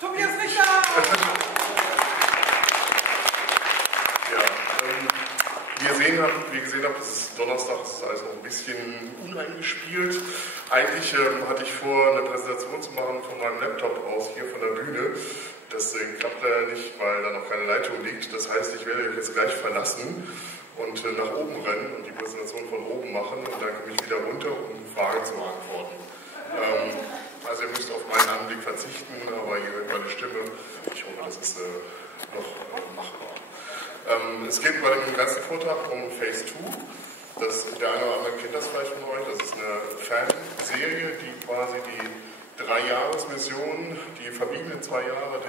Tobias Richter! Ja, wie ihr gesehen habt, es ist Donnerstag, es ist alles noch ein bisschen uneingespielt. Eigentlich hatte ich vor, eine Präsentation zu machen von meinem Laptop aus, hier von der Bühne. Das klappt leider nicht, weil da noch keine Leitung liegt. Das heißt, ich werde euch jetzt gleich verlassen und nach oben rennen und die Präsentation von oben machen. Und dann komme ich wieder runter, um Fragen zu beantworten. Also ihr müsst auf meinen Anblick verzichten, aber ihr hört meine Stimme. Ich hoffe, das ist noch machbar. Es geht bei dem ganzen Vortrag um Phase 2. Der eine oder andere kennt das vielleicht von euch. Das ist eine Fanserie, die quasi die 3-Jahres-Mission, die verbliebenen 2 Jahre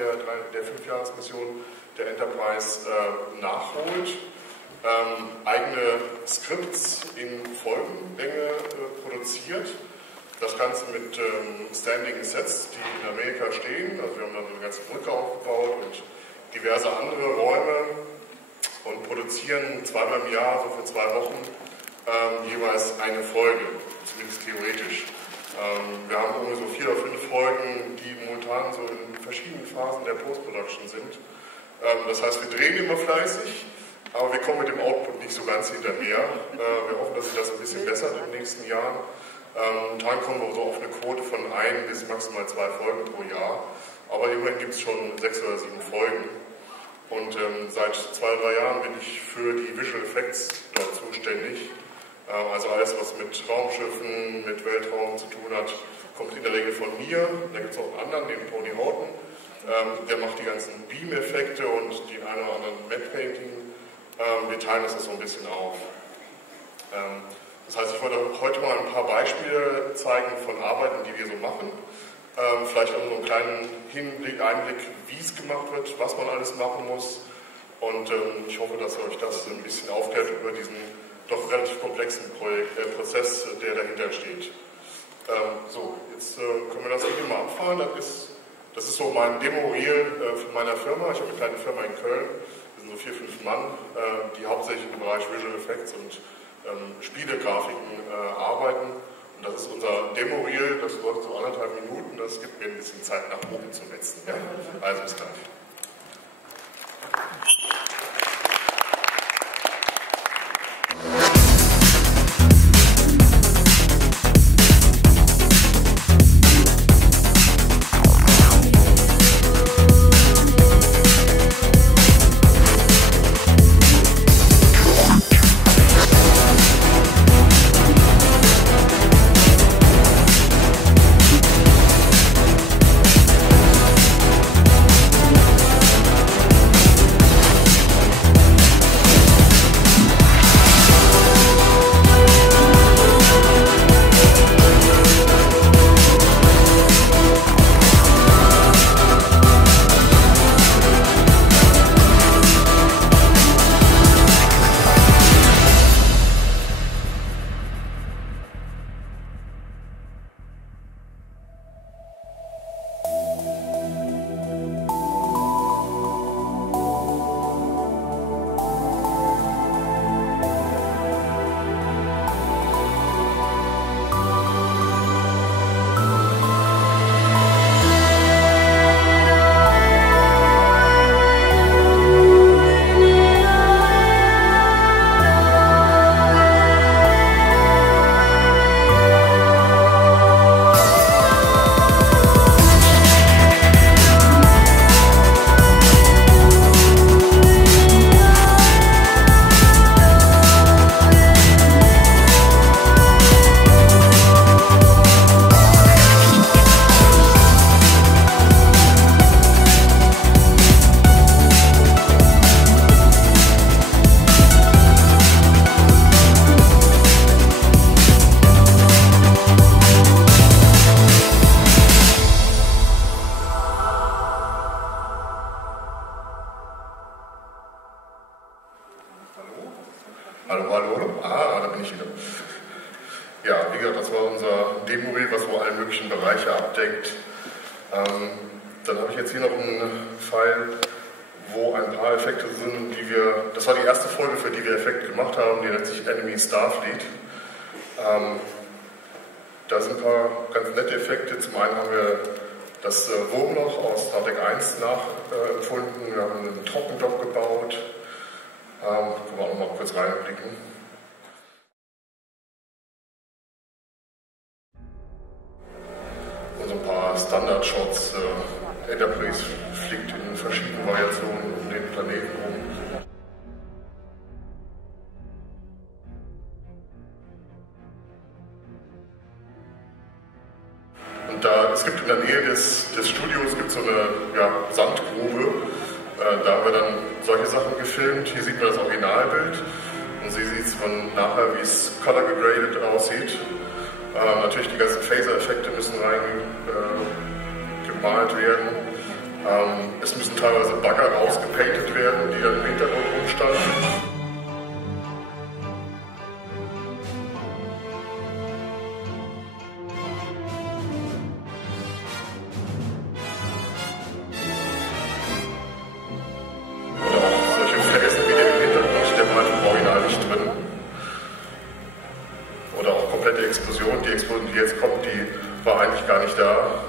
der 5-Jahres-Mission der Enterprise nachholt. Eigene Skripts in Folgenlänge produziert. Das Ganze mit Standing Sets, die in Amerika stehen. Also wir haben dann eine ganze Brücke aufgebaut und diverse andere Räume und produzieren zweimal im Jahr, so für 2 Wochen, jeweils eine Folge, zumindest theoretisch. Wir haben irgendwie so 4 oder 5 Folgen, die momentan so in verschiedenen Phasen der Post-Production sind. Das heißt, wir drehen immer fleißig, aber wir kommen mit dem Output nicht so ganz hinterher. Wir hoffen, dass sich das ein bisschen bessert in den nächsten Jahren. Momentan kommen wir so auf eine Quote von 1 bis maximal 2 Folgen pro Jahr. Aber immerhin gibt es schon 6 oder 7 Folgen. Und seit 2 oder 3 Jahren bin ich für die Visual Effects dort zuständig. Also alles, was mit Raumschiffen, mit Weltraum zu tun hat, kommt in der Regel von mir. Da gibt es auch einen anderen, den Pony Horton. Der macht die ganzen Beam-Effekte und die ein oder anderen Map-Painting. Wir teilen das so ein bisschen auf. Das heißt, ich wollte heute mal ein paar Beispiele zeigen von Arbeiten, die wir so machen. Vielleicht auch so einen kleinen Einblick, wie es gemacht wird, was man alles machen muss. Und ich hoffe, dass euch das ein bisschen aufklärt über diesen doch relativ komplexen Prozess, der dahinter steht. So, jetzt können wir das hier mal abfahren. Das ist so mein Demo-Reel von meiner Firma. Ich habe eine kleine Firma in Köln. Wir sind so 4, 5 Mann, die hauptsächlich im Bereich Visual Effects und Spielegrafiken arbeiten. Und das ist unser Demo-Reel, das läuft so 1,5 Minuten, das gibt mir ein bisschen Zeit nach oben zu metzen. Ja? Also bis gleich. Dann habe ich jetzt hier noch einen Pfeil, wo ein paar Effekte sind, das war die erste Folge, für die wir Effekte gemacht haben, die nennt sich Enemy Starfleet. Da sind ein paar ganz nette Effekte. Zum einen haben wir das Wurmloch aus Star Trek 1 nachempfunden. Wir haben einen Trockendock gebaut. Können wir auch noch mal kurz reinblicken. Und so ein paar Standard-Shots. Enterprise fliegt in verschiedenen Variationen um den Planeten rum. Und es gibt in der Nähe des Studios so eine Sandgrube. Da haben wir dann solche Sachen gefilmt. Hier sieht man das Originalbild. Und Sie sieht von nachher, wie es color gegradet aussieht. Natürlich die ganzen Phaser-Effekte müssen gemalt werden. Es müssen teilweise Bagger rausgepaintet werden, die dann im Hintergrund rumstanden. Explosion, die Explosion, die jetzt kommt, die war eigentlich gar nicht da.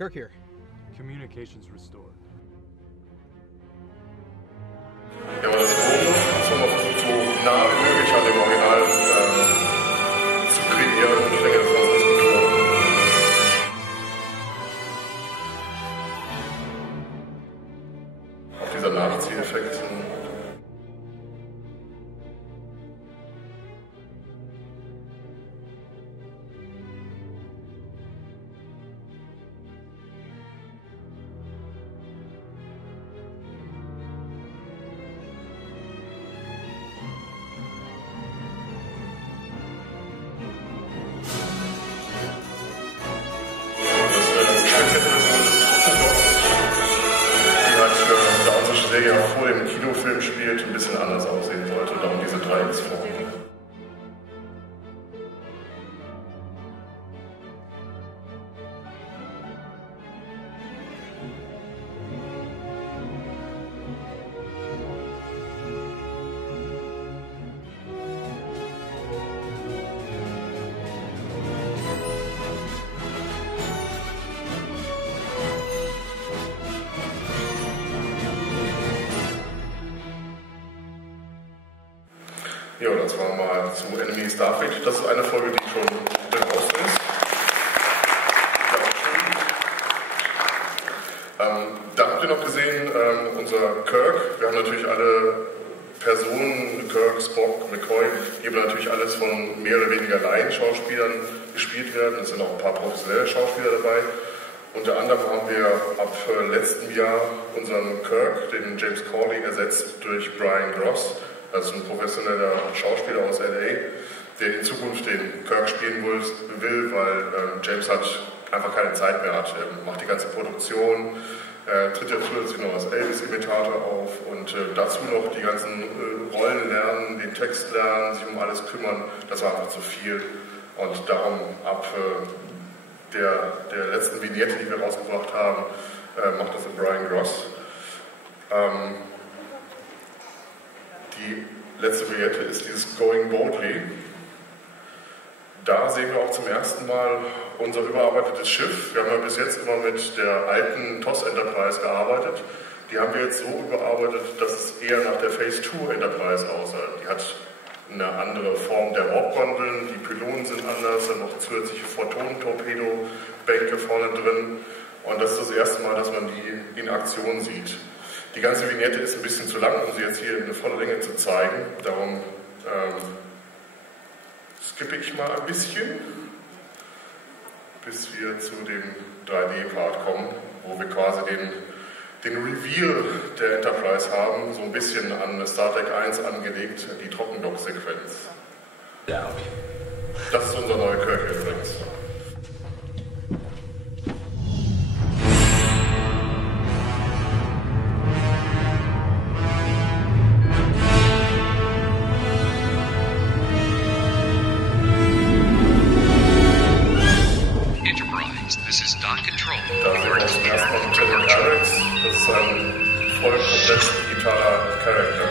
Kirk here. Communications restored. Ja, aber das Wurmloch haben wir versucht, so nah wie möglich an dem Original zu kreieren. Ich denke, das war ganz gut gelungen. Auch dieser Nachzieheffekt. Der ja vor dem Kinofilm spielt, ein bisschen anders aussehen sollte, darum diese Dreiecksform. Ja, das war mal zu Enemy Starfleet. Das ist eine Folge, die schon draußen ist. Da habt ihr noch gesehen, unser Kirk. Wir haben natürlich alle Personen, Kirk, Spock, McCoy, die aber natürlich alles von mehr oder weniger Laienschauspielern gespielt werden. Es sind auch ein paar professionelle Schauspieler dabei. Unter anderem haben wir ab letztem Jahr unseren Kirk, den James Corley, ersetzt durch Brian Gross. Das ist ein professioneller Schauspieler aus LA, der in Zukunft den Kirk spielen will, weil James einfach keine Zeit mehr hat. Er macht die ganze Produktion, tritt ja zusätzlich noch als Elvis-Imitator auf und dazu noch die ganzen Rollen lernen, den Text lernen, sich um alles kümmern. Das war einfach zu viel. Und darum ab der letzten Vignette, die wir rausgebracht haben, macht das Brian Gross. Die letzte Vignette ist dieses Going Boldly. Da sehen wir auch zum ersten Mal unser überarbeitetes Schiff. Wir haben ja bis jetzt immer mit der alten TOS Enterprise gearbeitet. Die haben wir jetzt so überarbeitet, dass es eher nach der Phase 2 Enterprise aussah. Die hat eine andere Form der Warp-Gondeln, die Pylonen sind anders, dann noch zusätzliche Photonen-Torpedo-Bänke vorne drin. Und das ist das erste Mal, dass man die in Aktion sieht. Die ganze Vignette ist ein bisschen zu lang, um sie jetzt hier in eine volle Länge zu zeigen. Darum skippe ich mal ein bisschen, bis wir zu dem 3D-Part kommen, wo wir quasi den Reveal der Enterprise haben, so ein bisschen an Star Trek 1 angelegt, die Trockendock-Sequenz. Ja. Das ist unser neuer Kirk übrigens. This is Dot Control. Da sehen wir zum ersten Mal Lieutenant Alex. Das ist ein voll komplett digitaler Charakter.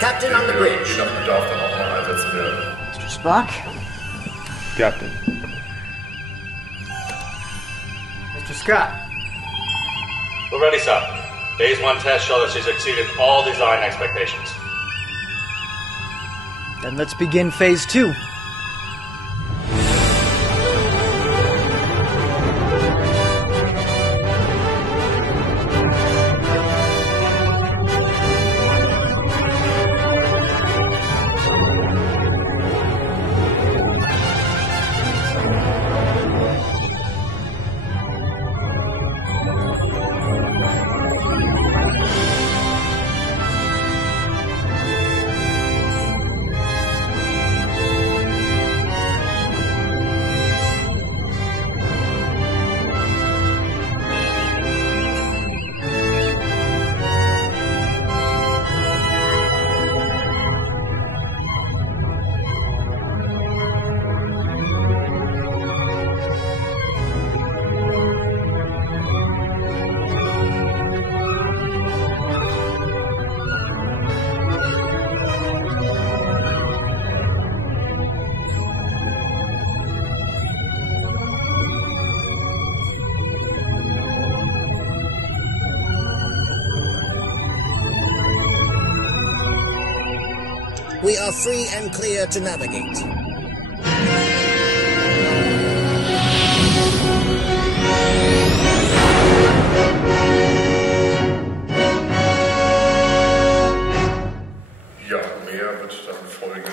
Captain on the Je bridge. nach Bedarf dann auch mal einsetzen werden. Mr. Spock? Captain. Mr. Scott. We're ready, sir. Phase 1 test show that she's exceeded all design expectations. Then let's begin phase 2. We are free and clear to navigate. Ja, mehr wird dann folgen.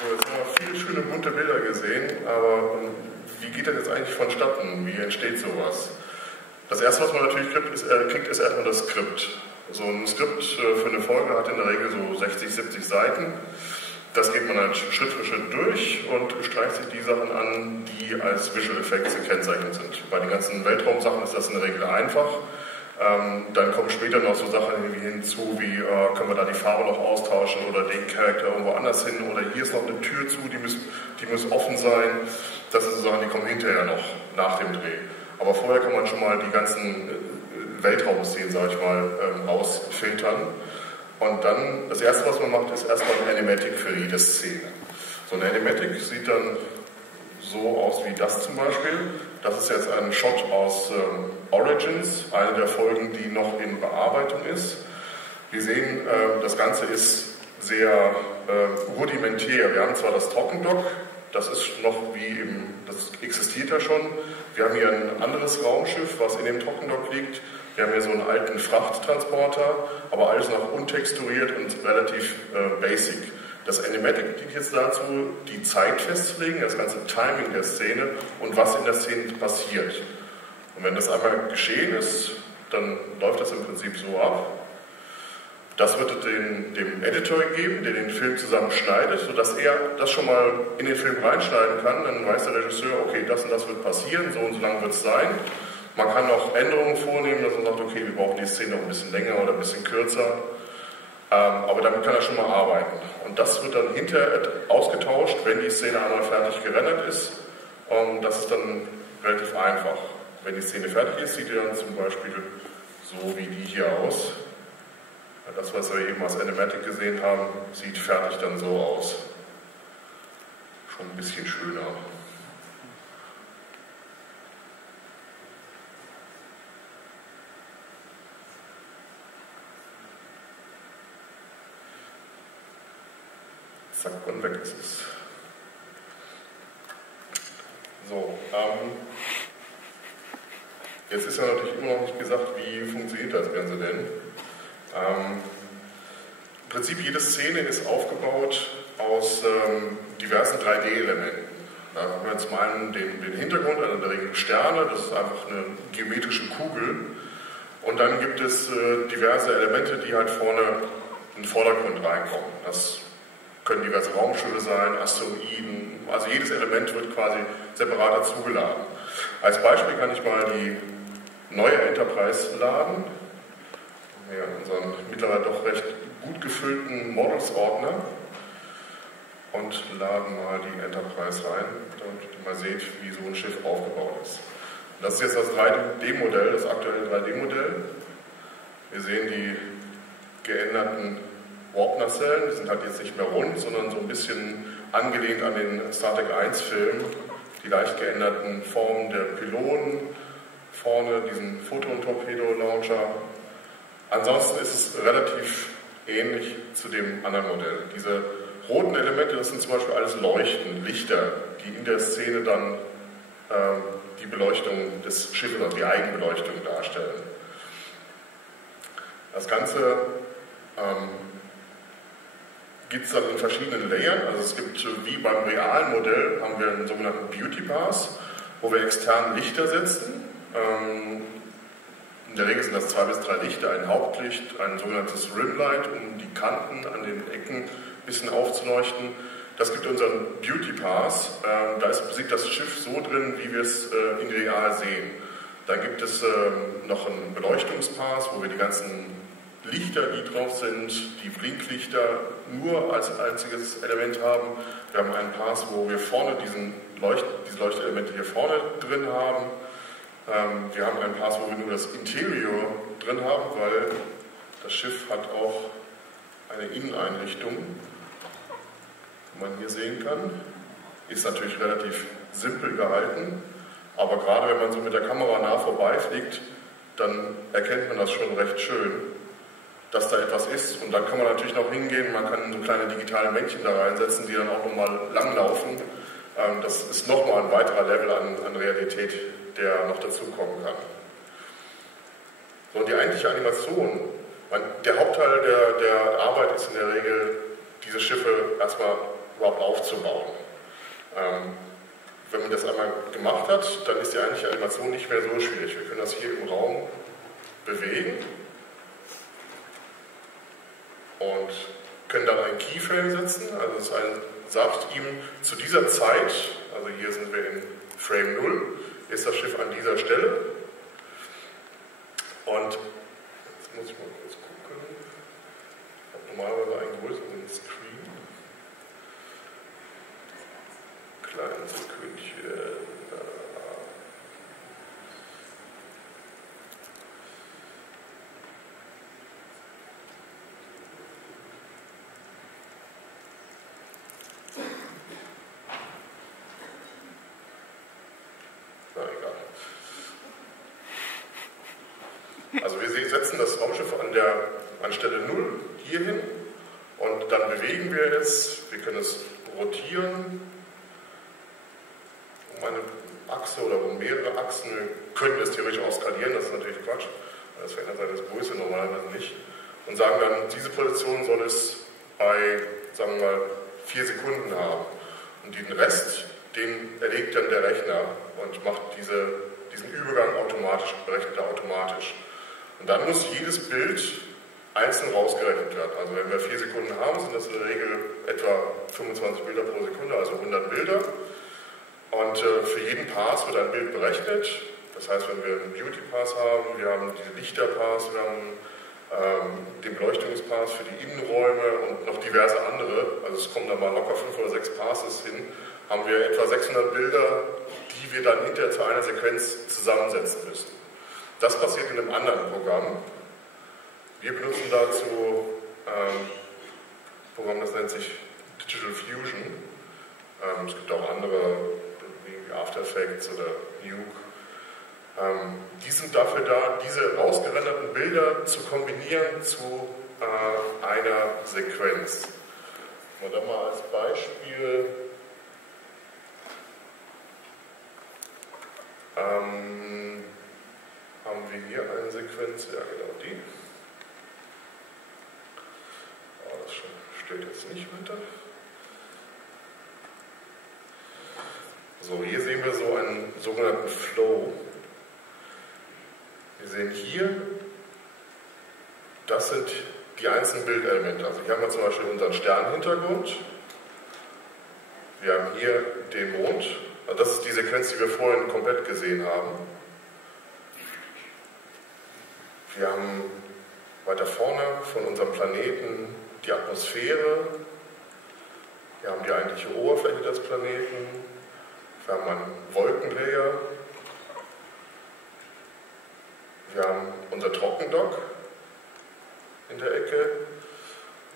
So, jetzt haben wir viele schöne bunte Bilder gesehen, aber wie geht das jetzt eigentlich vonstatten? Wie entsteht sowas? Das erste, was man natürlich kriegt, ist erstmal das Skript. So ein Skript für eine Folge hat in der Regel so 60, 70 Seiten. Das geht man halt Schritt für Schritt durch und streicht sich die Sachen an, die als Visual Effects gekennzeichnet sind. Bei den ganzen Weltraumsachen ist das in der Regel einfach. Dann kommen später noch so Sachen hinzu, wie können wir da die Farbe noch austauschen oder den Charakter irgendwo anders hin oder hier ist noch eine Tür zu, die muss offen sein. Das sind so Sachen, die kommen hinterher noch nach dem Dreh. Aber vorher kann man schon mal die ganzen Weltraumszenen, sag ich mal, rausfiltern. Und dann, das erste, was man macht, ist erstmal ein Animatic für jede Szene. So ein Animatic sieht dann so aus wie das zum Beispiel. Das ist jetzt ein Shot aus Origins, eine der Folgen, die noch in Bearbeitung ist. Wir sehen, das Ganze ist sehr rudimentär. Wir haben zwar das Trockendock, das ist noch wie eben, das existiert ja schon. Wir haben hier ein anderes Raumschiff, was in dem Trockendock liegt. Wir haben hier so einen alten Frachttransporter, aber alles noch untexturiert und relativ basic. Das Animatic dient jetzt dazu, die Zeit festzulegen, das ganze Timing der Szene und was in der Szene passiert. Und wenn das einmal geschehen ist, dann läuft das im Prinzip so ab. Das wird dem Editor gegeben, der den Film zusammenschneidet, sodass er das schon mal in den Film reinschneiden kann. Dann weiß der Regisseur, okay, das und das wird passieren, so und so lang wird es sein. Man kann auch Änderungen vornehmen, dass man sagt, okay, wir brauchen die Szene noch ein bisschen länger oder ein bisschen kürzer. Aber damit kann er schon mal arbeiten. Und das wird dann hinterher ausgetauscht, wenn die Szene einmal fertig gerendert ist. Und das ist dann relativ einfach. Wenn die Szene fertig ist, sieht die dann zum Beispiel so wie die hier aus. Das, was wir eben als Animatic gesehen haben, sieht fertig dann so aus. Schon ein bisschen schöner. Zack, und weg ist es. So, jetzt ist ja natürlich immer noch nicht gesagt, wie funktioniert das Ganze denn. Im Prinzip jede Szene ist aufgebaut aus diversen 3D-Elementen. Da haben wir zum einen den Hintergrund, also in der Regel Sterne, das ist einfach eine geometrische Kugel. Und dann gibt es diverse Elemente, die halt vorne in den Vordergrund reinkommen. Das können diverse Raumschiffe sein, Asteroiden, also jedes Element wird quasi separat dazugeladen. Als Beispiel kann ich mal die neue Enterprise laden. Ja, unseren mittlerweile doch recht gut gefüllten Models-Ordner und laden mal die Enterprise rein, damit ihr mal seht, wie so ein Schiff aufgebaut ist. Und das ist jetzt das 3D-Modell, das aktuelle 3D-Modell. Wir sehen die geänderten Warp-Nacellen, die sind halt jetzt nicht mehr rund, sondern so ein bisschen angelehnt an den Star Trek 1-Film. Die leicht geänderten Formen der Pylonen, vorne diesen Photon-Torpedo-Launcher. Ansonsten ist es relativ ähnlich zu dem anderen Modell. Diese roten Elemente, das sind zum Beispiel alles Leuchten, Lichter, die in der Szene dann die Beleuchtung des Schiffes, also die Eigenbeleuchtung darstellen. Das Ganze gibt es dann in verschiedenen Layern. Also es gibt, wie beim realen Modell, haben wir einen sogenannten Beauty Pass, wo wir externe Lichter setzen. In der Regel sind das 2 bis 3 Lichter, ein Hauptlicht, ein sogenanntes Rimlight, um die Kanten an den Ecken ein bisschen aufzuleuchten. Das gibt unseren Beauty Pass. Da sieht das Schiff so drin, wie wir es in real sehen. Dann gibt es noch einen Beleuchtungspass, wo wir die ganzen Lichter, die drauf sind, die Blinklichter nur als einziges Element haben. Wir haben einen Pass, wo wir vorne diese Leuchtelemente hier vorne drin haben. Wir haben einen Pass, wo wir nur das Interior drin haben, weil das Schiff hat auch eine Inneneinrichtung, wie man hier sehen kann. Ist natürlich relativ simpel gehalten, aber gerade wenn man so mit der Kamera nah vorbeifliegt, dann erkennt man das schon recht schön, dass da etwas ist. Und dann kann man natürlich noch hingehen, man kann so kleine digitale Männchen da reinsetzen, die dann auch nochmal langlaufen. Das ist nochmal ein weiterer Level an Realität, der noch dazukommen kann. So, und die eigentliche Animation, der Hauptteil der Arbeit ist in der Regel, diese Schiffe erstmal überhaupt aufzubauen. Wenn man das einmal gemacht hat, dann ist die eigentliche Animation nicht mehr so schwierig. Wir können das hier im Raum bewegen und können dann ein Keyframe setzen, also das sagt ihm zu dieser Zeit, also hier sind wir in Frame 0, ist das Schiff an dieser Stelle. Und jetzt muss ich mal kurz gucken. Ich habe normalerweise einen größeren Screen. Kleines Sekündchen. Also wir setzen das Raumschiff an Stelle 0 hier hin und dann bewegen wir es, wir können es rotieren um eine Achse oder um mehrere Achsen. Wir könnten es theoretisch auch skalieren, das ist natürlich Quatsch, das verändert seine Größe normalerweise nicht. Und sagen dann, diese Position soll es bei, sagen wir mal, 4 Sekunden haben. Und den Rest, den erlegt dann der Rechner und macht diesen Übergang automatisch, berechnet er automatisch. Und dann muss jedes Bild einzeln rausgerechnet werden. Also wenn wir 4 Sekunden haben, sind das in der Regel etwa 25 Bilder pro Sekunde, also 100 Bilder. Und für jeden Pass wird ein Bild berechnet. Das heißt, wenn wir einen Beauty Pass haben, wir haben diese Lichter Pass, wir haben den Beleuchtungspass für die Innenräume und noch diverse andere, also es kommen dann mal locker 5 oder 6 Passes hin, haben wir etwa 600 Bilder, die wir dann hinterher zu einer Sequenz zusammensetzen müssen. Das passiert in einem anderen Programm. Wir benutzen dazu ein Programm, das nennt sich Digital Fusion. Es gibt auch andere, wie After Effects oder Nuke. Die sind dafür da, diese ausgerenderten Bilder zu kombinieren zu einer Sequenz. Und dann mal als Beispiel haben wir hier eine Sequenz, ja genau die. Oh, das steht jetzt nicht weiter. So, hier sehen wir so einen sogenannten Flow. Wir sehen hier, das sind die einzelnen Bildelemente. Also hier haben wir zum Beispiel unseren Sternhintergrund. Wir haben hier den Mond. Das ist die Sequenz, die wir vorhin komplett gesehen haben. Wir haben weiter vorne von unserem Planeten die Atmosphäre. Wir haben die eigentliche Oberfläche des Planeten. Wir haben einen Wolkenlayer. Wir haben unser Trockendock in der Ecke.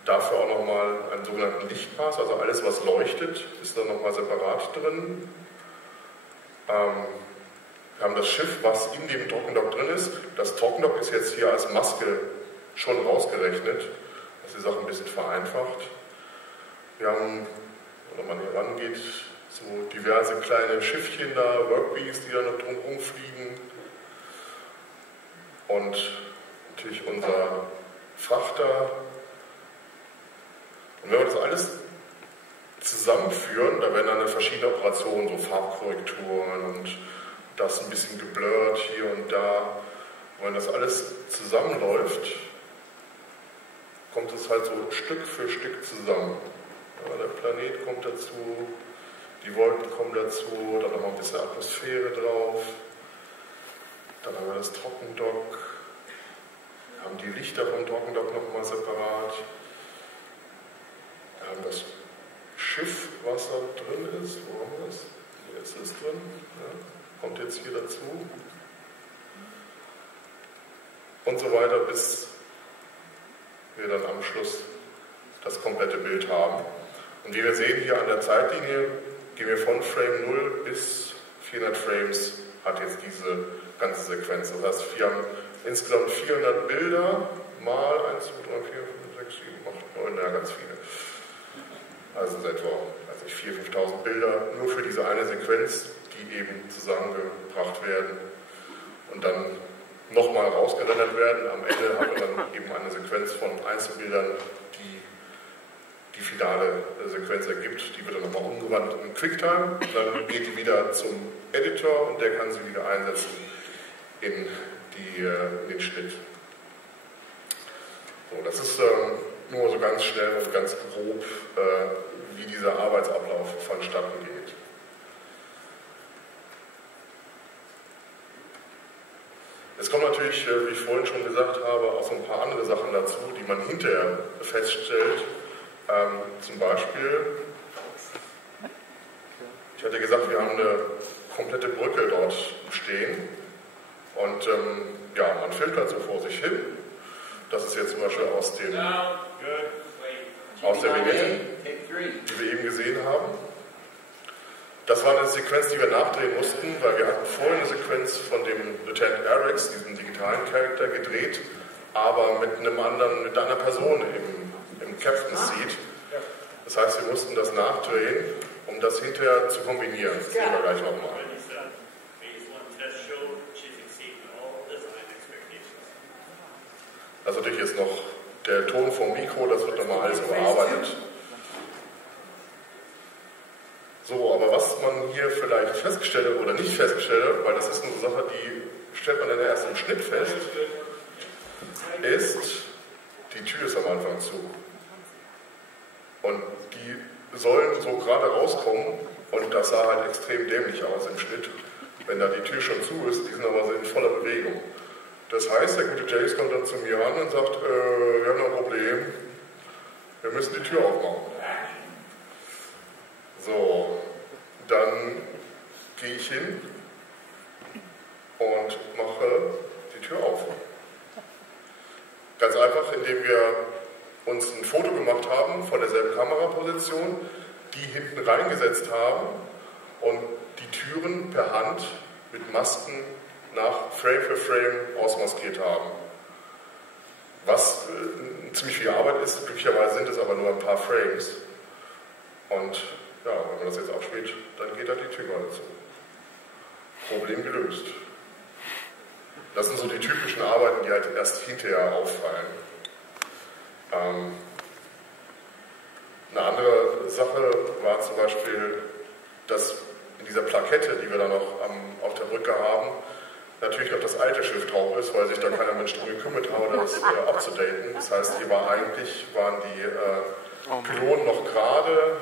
Dafür auch nochmal einen sogenannten Lichtpass, also alles was leuchtet, ist dann nochmal separat drin. Wir haben das Schiff, was in dem Trockendock drin ist. Das Trockendock ist jetzt hier als Maske schon rausgerechnet, was die Sache ein bisschen vereinfacht. Wir haben, wenn man hier rangeht, so diverse kleine Schiffchen da, Workbees, die da noch drumherum fliegen. Und natürlich unser Frachter. Und wenn wir das alles zusammenführen, da werden dann verschiedene Operationen, so Farbkorrekturen und das ein bisschen geblurrt hier und da. Und wenn das alles zusammenläuft, kommt es halt so Stück für Stück zusammen. Ja, der Planet kommt dazu, die Wolken kommen dazu, dann noch ein bisschen Atmosphäre drauf. Dann haben wir das Trockendock, wir haben die Lichter vom Trockendock nochmal separat. Wir haben das Schiff, was da drin ist. Wo haben wir es? Hier ist es drin. Ja, kommt jetzt hier dazu. Und so weiter, bis wir dann am Schluss das komplette Bild haben. Und wie wir sehen hier an der Zeitlinie, gehen wir von Frame 0 bis 400 Frames, hat jetzt diese ganze Sequenz. Das heißt, wir haben insgesamt 400 Bilder mal 1, 2, 3, 4, 5, 6, 7, 8, 9, ja, ganz viele. Also sind etwa 4.000, 5.000 Bilder nur für diese eine Sequenz, die eben zusammengebracht werden und dann nochmal rausgerendert werden. Am Ende haben wir dann eben eine Sequenz von Einzelbildern, die die finale Sequenz ergibt. Die wird dann nochmal umgewandelt in QuickTime. Dann geht die wieder zum Editor und der kann sie wieder einsetzen in den Schnitt. So, das ist nur so ganz schnell und ganz grob, wie dieser Arbeitsablauf vonstatten geht. Es kommen natürlich, wie ich vorhin schon gesagt habe, auch so ein paar andere Sachen dazu, die man hinterher feststellt. Zum Beispiel, ich hatte gesagt, wir haben eine komplette Brücke dort stehen und ja, man filmt halt so vor sich hin. Das ist jetzt zum Beispiel aus der Vignette, die wir eben gesehen haben. Das war eine Sequenz, die wir nachdrehen mussten, weil wir hatten vorhin eine Sequenz von dem Lieutenant Arex, diesem digitalen Charakter, gedreht, aber mit einer Person im Captain's Seat. Das heißt, wir mussten das nachdrehen, um das hinterher zu kombinieren. Das sehen wir gleich nochmal. Also natürlich jetzt noch der Ton vom Mikro, das wird nochmal alles überarbeitet. So, aber was man hier vielleicht festgestellt oder nicht festgestellt hat, weil das ist eine Sache, die stellt man dann erst im Schnitt fest, ist, die Tür ist am Anfang zu. Und die sollen so gerade rauskommen und das sah halt extrem dämlich aus im Schnitt, wenn da die Tür schon zu ist, die sind aber so in voller Bewegung. Das heißt, der gute Jace kommt dann zu mir ran und sagt, wir haben ein Problem, wir müssen die Tür aufmachen. So, dann gehe ich hin und mache die Tür auf. Ganz einfach, indem wir uns ein Foto gemacht haben von derselben Kameraposition, die hinten reingesetzt haben und die Türen per Hand mit Masken nach Frame für Frame ausmaskiert haben. Was ziemlich viel Arbeit ist, glücklicherweise sind es aber nur ein paar Frames. Und ja, wenn man das jetzt abspielt, dann geht halt die Tür zu. Problem gelöst. Das sind so die typischen Arbeiten, die halt erst hinterher auffallen. Eine andere Sache war zum Beispiel, dass in dieser Plakette, die wir da noch auf der Brücke haben, natürlich noch das alte Schiff drauf ist, weil sich da keiner Mensch drum gekümmert hat, das abzudaten. Das heißt, hier waren die Pylonen noch gerade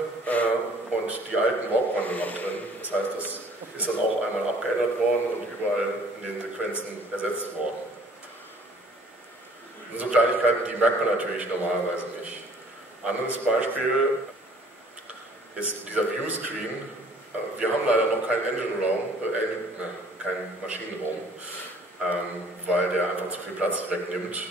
und die alten Warp-Bande noch drin. Das heißt, das ist dann auch einmal abgeändert worden und überall in den Sequenzen ersetzt worden. Und so Kleinigkeiten, die merkt man natürlich normalerweise nicht. Anderes Beispiel ist dieser Viewscreen. Wir haben leider noch keinen Engine Raum, keinen Maschinenraum, weil der einfach zu viel Platz wegnimmt.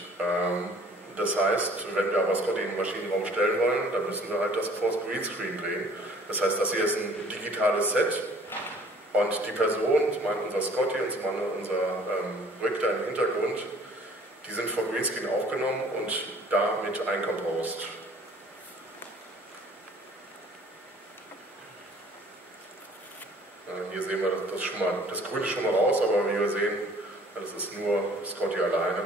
Das heißt, wenn wir aber Scotty in den Maschinenraum stellen wollen, dann müssen wir halt das Force Greenscreen drehen. Das heißt, das hier ist ein digitales Set und die Person, zum einen unser Scotty und zum anderen unser Rick da im Hintergrund, die sind vor Greenscreen aufgenommen und damit eincomposed. Hier sehen wir das Grün ist schon mal raus, aber wie wir sehen, das ist nur Scotty alleine.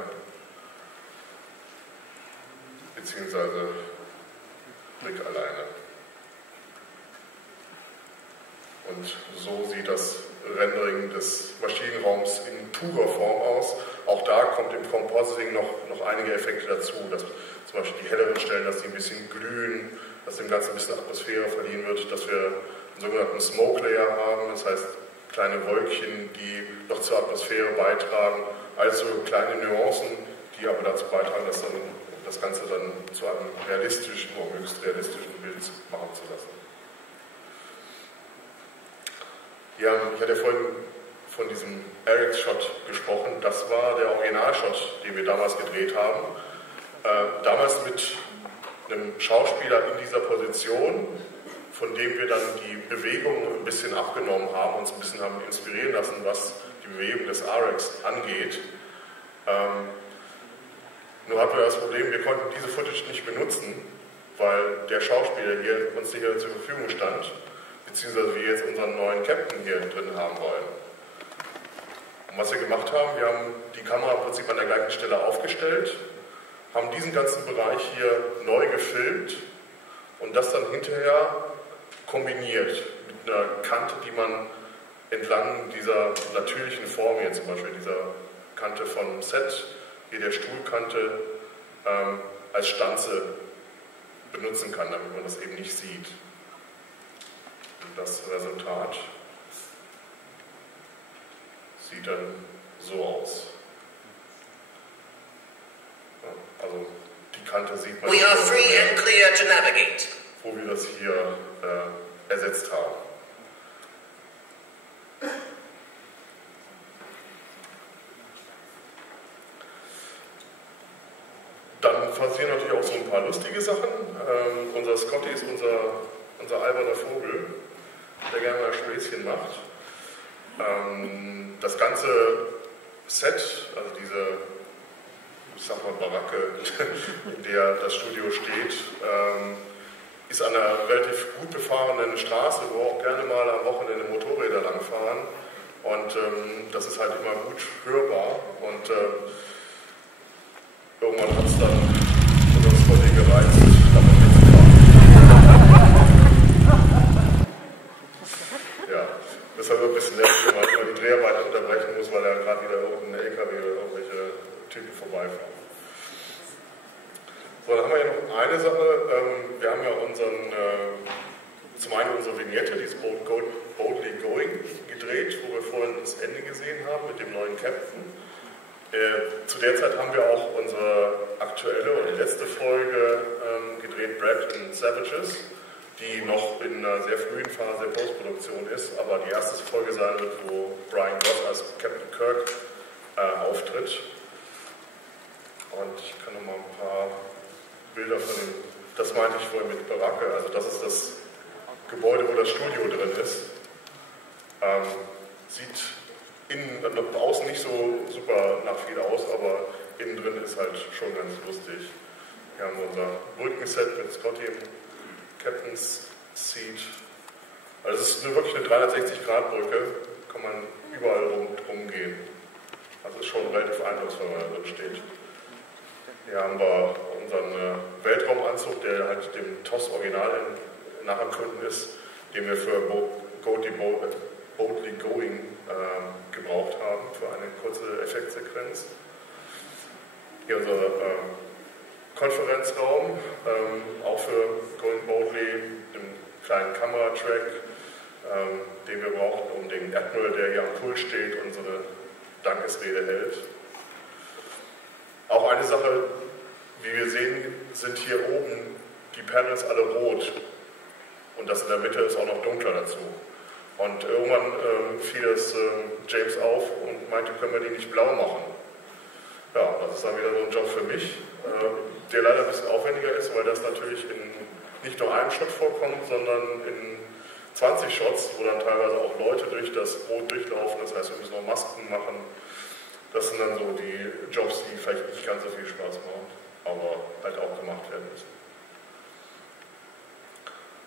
Beziehungsweise Rick alleine. Und so sieht das Rendering des Maschinenraums in purer Form aus. Auch da kommt im Compositing noch einige Effekte dazu, dass zum Beispiel die helleren Stellen, dass sie ein bisschen glühen, dass dem Ganzen ein bisschen Atmosphäre verliehen wird, dass wir einen sogenannten Smoke Layer haben, das heißt kleine Wolkchen, die noch zur Atmosphäre beitragen, also kleine Nuancen, die aber dazu beitragen, dass dann das Ganze dann zu einem realistischen oder höchst realistischen Bild machen zu lassen. Ja, ich hatte ja vorhin von diesem Eric-Shot gesprochen. Das war der Originalshot, den wir damals gedreht haben. Damals mit einem Schauspieler in dieser Position, von dem wir dann die Bewegung ein bisschen abgenommen haben, uns ein bisschen haben inspirieren lassen, was die Bewegung des Arex angeht. Nur hatten wir das Problem, wir konnten diese Footage nicht benutzen, weil der Schauspieler hier uns nicht zur Verfügung stand, beziehungsweise wir jetzt unseren neuen Captain hier drin haben wollen. Und was wir gemacht haben, wir haben die Kamera im Prinzip an der gleichen Stelle aufgestellt, haben diesen ganzen Bereich hier neu gefilmt und das dann hinterher kombiniert mit einer Kante, die man entlang dieser natürlichen Form hier, zum Beispiel dieser Kante vom Set, hier der Stuhlkante, als Stanze benutzen kann, damit man das eben nicht sieht. Und das Resultat sieht dann so aus. Also die Kante sieht man, We are free and clear to navigate. wo wir das hier ersetzt haben. Dann passieren natürlich auch so ein paar lustige Sachen. Unser Scotty ist unser alberner Vogel, der gerne mal Späßchen macht. Das ganze Set, also diese, ich sag mal, Baracke, in der das Studio steht, ist an einer relativ gut befahrenen Straße, wo auch gerne mal am Wochenende Motorräder langfahren. Und das ist halt immer gut hörbar. Und irgendwann hat es dann unser Scotty gereizt, damit mitzufahren. Ja, das ist halt ein bisschen nervig, wenn man immer die Dreharbeit unterbrechen muss, weil da gerade wieder irgendein LKW oder irgendwelche Typen vorbeifahren. So, dann haben wir ja noch eine Sache. Wir haben ja zum einen unsere Vignette, dieses Boldly Going, gedreht, wo wir vorhin das Ende gesehen haben mit dem neuen Captain. Zu der Zeit haben wir auch unsere aktuelle und letzte Folge gedreht, Brad and Savages, die noch in einer sehr frühen Phase der Postproduktion ist, aber die erste Folge sein wird, wo Brian Ross als Captain Kirk auftritt. Und ich kann noch mal ein paar Bilder von dem, das meinte ich vorhin mit Baracke, also das ist das Gebäude, wo das Studio drin ist. Sieht außen nicht so super nach viel aus, aber innen drin ist halt schon ganz lustig. Wir haben unser Brückenset mit Scotty im Captains zieht. Also es ist wirklich eine 360-Grad-Brücke, kann man überall rumgehen. Also ist schon relativ eindrucksvoll, wenn man da drin steht. Hier haben wir unseren Weltraumanzug, der halt dem TOS Original nachempfunden ist, den wir für Boldly Going gebraucht haben, für eine kurze Effektsequenz. Hier unser Konferenzraum, auch für Going Boldly, den kleinen Kameratrack, den wir brauchen, um den Admiral, der hier am Pult steht, unsere Dankesrede hält. Auch eine Sache, wie wir sehen, sind hier oben die Panels alle rot und das in der Mitte ist auch noch dunkler dazu. Und irgendwann fiel es James auf und meinte, können wir die nicht blau machen? Ja, das ist dann wieder so ein Job für mich, der leider ein bisschen aufwendiger ist, weil das natürlich in nicht nur einem Shot vorkommt, sondern in 20 Shots, wo dann teilweise auch Leute durch das Rot durchlaufen, das heißt, wir müssen noch Masken machen. Das sind dann so die Jobs, die vielleicht nicht ganz so viel Spaß machen, aber halt auch gemacht werden müssen.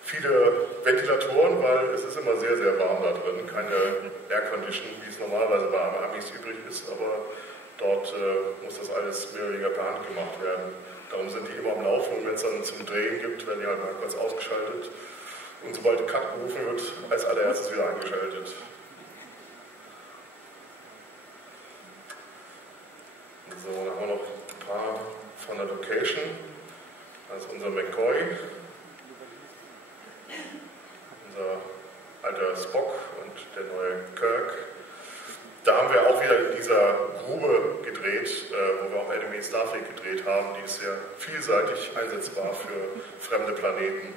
Viele Ventilatoren, weil es ist immer sehr, sehr warm da drin, keine Aircondition, wie es normalerweise bei Amis übrig ist, aber dort muss das alles mehr oder weniger per Hand gemacht werden. Darum sind die immer am Laufen und wenn es dann zum Drehen gibt, werden die halt mal kurz ausgeschaltet. Und sobald der Cut gerufen wird, als allererstes wieder eingeschaltet. So, dann haben wir noch ein paar von der Location. Das ist unser McCoy, unser alter Spock und der neue Kirk. Da haben wir auch wieder in dieser Grube gedreht, wo wir auch Enemy Starfleet gedreht haben. Die ist sehr vielseitig einsetzbar für fremde Planeten.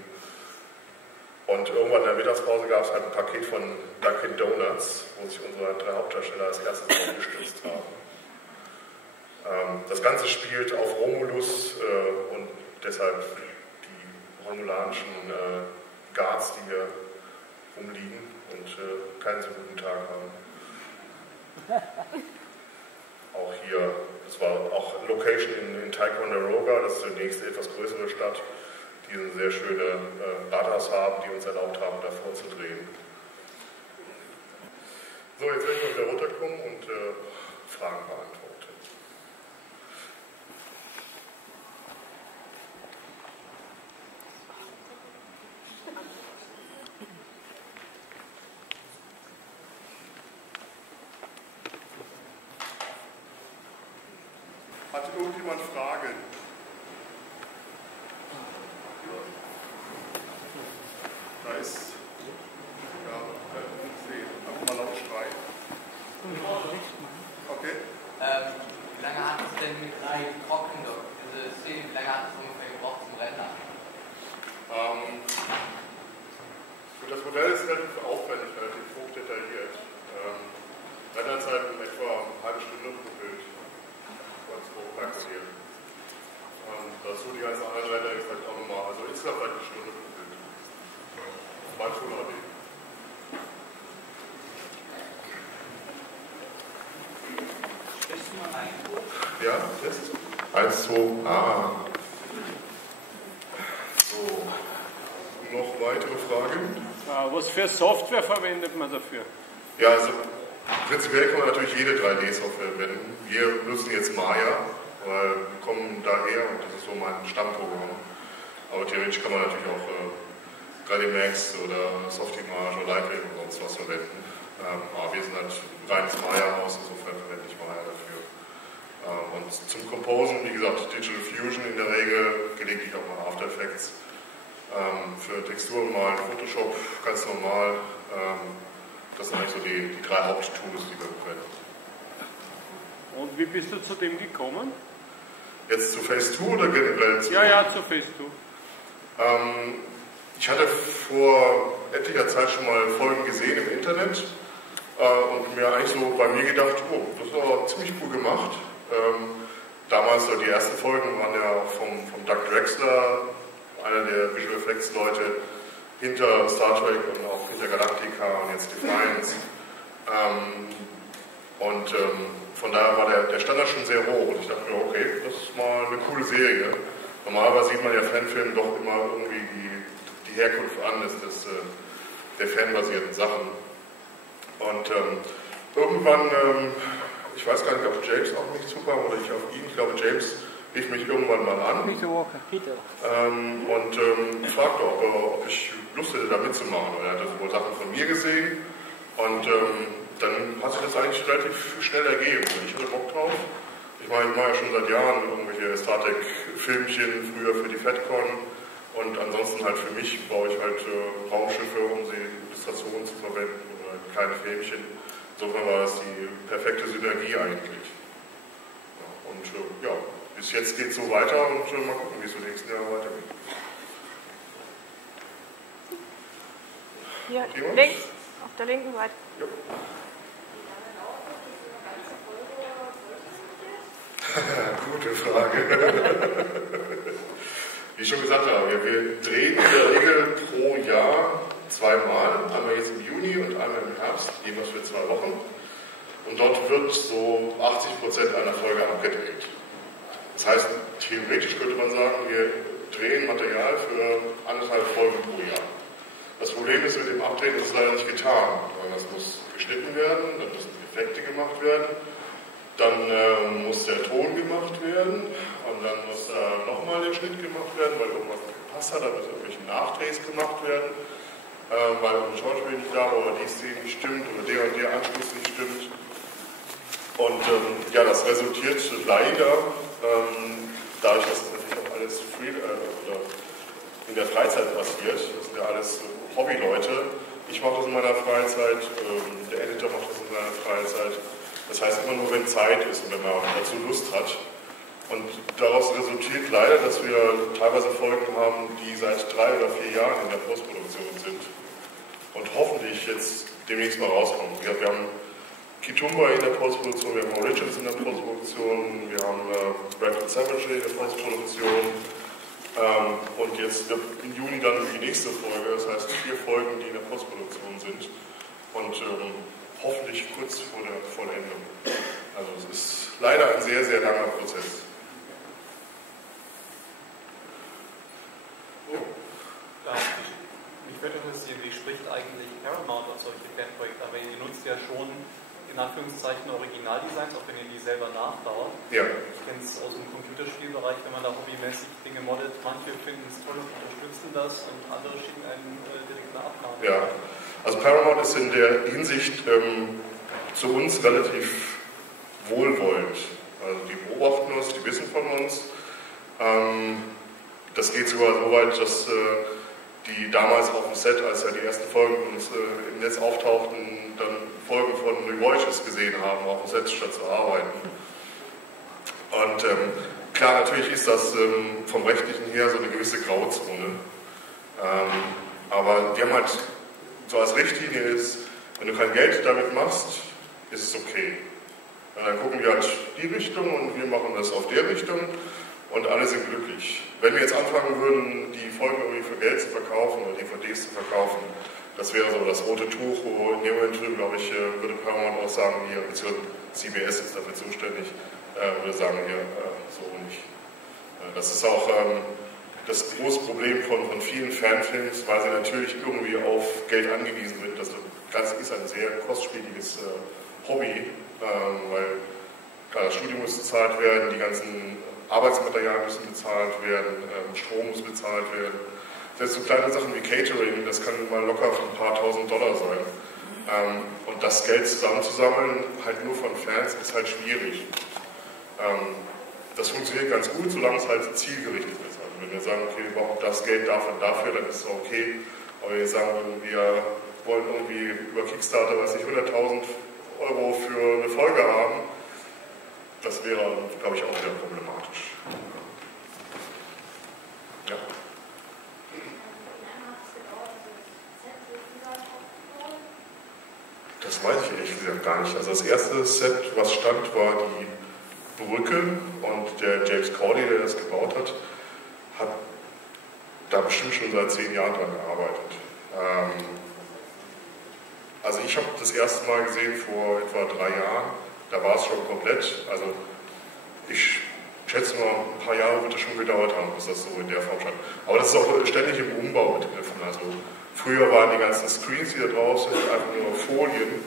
Und irgendwann in der Mittagspause gab es halt ein Paket von Dunkin' Donuts, wo sich unsere 3 Hauptdarsteller als erstes drauf gestürzt haben. Das Ganze spielt auf Romulus und deshalb die romulanischen Guards, die hier rumliegen und keinen so guten Tag haben. Auch hier, das war auch Location in Ticonderoga, das ist die nächste etwas größere Stadt, die eine sehr schöne Radars haben, die uns erlaubt haben, davor zu drehen. So, jetzt werden wir wieder runterkommen und Fragen beantworten. Hat irgendjemand Fragen? Da ist, ja, ich sehe, einfach mal laut schreien. Okay? Wie lange hat es denn mit trocken, diese Szene, wie lange hat es ungefähr gebraucht zum Rendern? Das Modell ist relativ aufwendig, relativ hoch detailliert. Renderzeit in etwa eine halbe Stunde pro Bild. Ganz grob kalkuliert. Dazu die ganze Einleitung ist halt auch nochmal, also insgesamt halt eine Stunde pro Bild. War schon HD. Ja, Test. 1, 2, So. Noch weitere Fragen? Was für Software verwendet man dafür? Ja, also prinzipiell kann man natürlich jede 3D-Software verwenden. Wir nutzen jetzt Maya, weil wir kommen daher und das ist so mein Stammprogramm. Aber theoretisch kann man natürlich auch 3D Max oder Softimage oder Lightroom oder sonst was verwenden. Aber wir sind halt reines Maya-Haus, insofern verwende ich Maya dafür. Und zum Composen, wie gesagt, Digital Fusion in der Regel, gelegentlich auch mal After Effects. Für Texturen mal Photoshop ganz normal. Das sind eigentlich so die 3 Haupttools, die wir verwenden. Und wie bist du zu dem gekommen? Jetzt zu Phase 2 oder generell zu? Ja, zu Phase 2. Ich hatte vor etlicher Zeit schon mal Folgen gesehen im Internet und mir eigentlich so bei mir gedacht, oh, das ist aber ziemlich cool gemacht. Damals, die ersten Folgen waren ja auch vom Doug Drexler, einer der Visual Effects Leute hinter Star Trek und auch hinter Galactica und jetzt Defiance. Von daher war der Standard schon sehr hoch und ich dachte mir, okay, das ist mal eine coole Serie. Normalerweise sieht man ja Fanfilme doch immer irgendwie die die Herkunft an der fanbasierten Sachen. Und irgendwann, ich weiß gar nicht, ob James auf mich zukam oder ich auf ihn, ich glaube James rief mich irgendwann mal an und fragte, ob ich Lust hätte, da mitzumachen. Er hatte wohl Sachen von mir gesehen und dann hat sich das eigentlich relativ schnell ergeben. Ich hatte Bock drauf. Ich meine, ich mache ja schon seit Jahren irgendwelche Star Trek-Filmchen, früher für die FedCon und ansonsten halt für mich baue ich halt Raumschiffe, um sie in Illustrationen zu verwenden oder kleine Filmchen. Insofern war das die perfekte Synergie eigentlich. Ja, und ja, bis jetzt geht es so weiter und mal gucken, wie es im nächsten Jahr weitergeht. Hier, links, auf der linken Seite. Ja. Gute Frage. Wie ich schon gesagt habe, wir drehen in der Regel pro Jahr zweimal, einmal jetzt im Juni und einmal im Herbst, jeweils für 2 Wochen. Und dort wird so 80% einer Folge abgedreht. Das heißt, theoretisch könnte man sagen, wir drehen Material für 1,5 Folgen pro Jahr. Das Problem ist, mit dem Abdrehen ist es leider nicht getan, weil das muss geschnitten werden, dann müssen Effekte gemacht werden. Dann muss der Ton gemacht werden und dann muss da nochmal der Schnitt gemacht werden, weil irgendwas nicht gepasst hat, da müssen irgendwelche Nachdrehs gemacht werden, weil ein Schauspiel nicht da war oder die Szene nicht stimmt oder der und der Anschluss nicht stimmt. Und ja, das resultiert leider, dadurch, dass das natürlich auch alles oder in der Freizeit passiert, das sind ja alles Hobbyleute. Ich mache das in meiner Freizeit, der Editor macht das in seiner Freizeit. Das heißt immer nur, wenn Zeit ist und wenn man dazu Lust hat. Und daraus resultiert leider, dass wir teilweise Folgen haben, die seit 3 oder 4 Jahren in der Postproduktion sind. Und hoffentlich jetzt demnächst mal rauskommen. Wir haben Kitumba in der Postproduktion, wir haben Origins in der Postproduktion, wir haben Bradford Savage in der Postproduktion. Und jetzt im Juni dann die nächste Folge, das heißt 4 Folgen, die in der Postproduktion sind. Und hoffentlich kurz vor der Vollendung. Also es ist leider ein sehr, sehr langer Prozess. Oh. Mich würde interessieren, wie spricht eigentlich Paramount auf solche Fanprojekte? Aber ihr nutzt ja schon in Anführungszeichen Originaldesigns, auch wenn ihr die selber nachbaut. Ja. Ich kenne es aus dem Computerspielbereich, wenn man da hobbymäßig Dinge moddet. Manche finden es toll und unterstützen das und andere schicken einen direkt eine Abnahme. Ja. Also Paramount ist in der Hinsicht zu uns relativ wohlwollend. Also die beobachten uns, die wissen von uns. Das geht sogar so weit, dass die damals auf dem Set, als ja die ersten Folgen uns im Netz auftauchten, dann Folgen von New Voyages gesehen haben, auf dem Set statt zu arbeiten. Und klar, natürlich ist das vom Rechtlichen her so eine gewisse Grauzone. Aber die haben halt so als Richtlinie ist, wenn du kein Geld damit machst, ist es okay. Und dann gucken wir halt die Richtung und wir machen das auf der Richtung und alle sind glücklich. Wenn wir jetzt anfangen würden, die Folgen irgendwie für Geld zu verkaufen oder DVDs zu verkaufen, das wäre so das rote Tuch, wo in dem Moment, glaube ich, würde Paramount auch sagen, hier, beziehungsweise CBS ist dafür zuständig, würde sagen, hier, so nicht. Das ist auch das große Problem von vielen Fanfilms, weil sie natürlich irgendwie auf Geld angewiesen sind. Das Ganze ist ein sehr kostspieliges Hobby, weil klar, das Studio muss bezahlt werden, die ganzen Arbeitsmaterialien müssen bezahlt werden, Strom muss bezahlt werden. Selbst so kleine Sachen wie Catering, das kann mal locker ein paar $1000 sein. Und das Geld zusammenzusammeln, halt nur von Fans, ist halt schwierig. Das funktioniert ganz gut, solange es halt zielgerichtet ist. Also wenn wir sagen, okay, wir brauchen das Geld dafür und dafür, dann ist es okay. Aber wenn wir sagen, wir wollen irgendwie über Kickstarter, weiß ich, 100.000 € für eine Folge haben, das wäre, glaube ich, auch wieder problematisch. Ja. Das weiß ich ehrlich gesagt gar nicht. Also das erste Set, was stand, war die Brücke und der James Cawley, der das gebaut hat, hat da bestimmt schon seit 10 Jahren dran gearbeitet. Also ich habe das erste Mal gesehen vor etwa 3 Jahren, da war es schon komplett. Also ich schätze mal, ein paar Jahre wird es schon gedauert haben, bis das so in der Form stand. Aber das ist auch ständig im Umbau begriffen. Also früher waren die ganzen Screens, die da drauf sind, einfach nur Folien.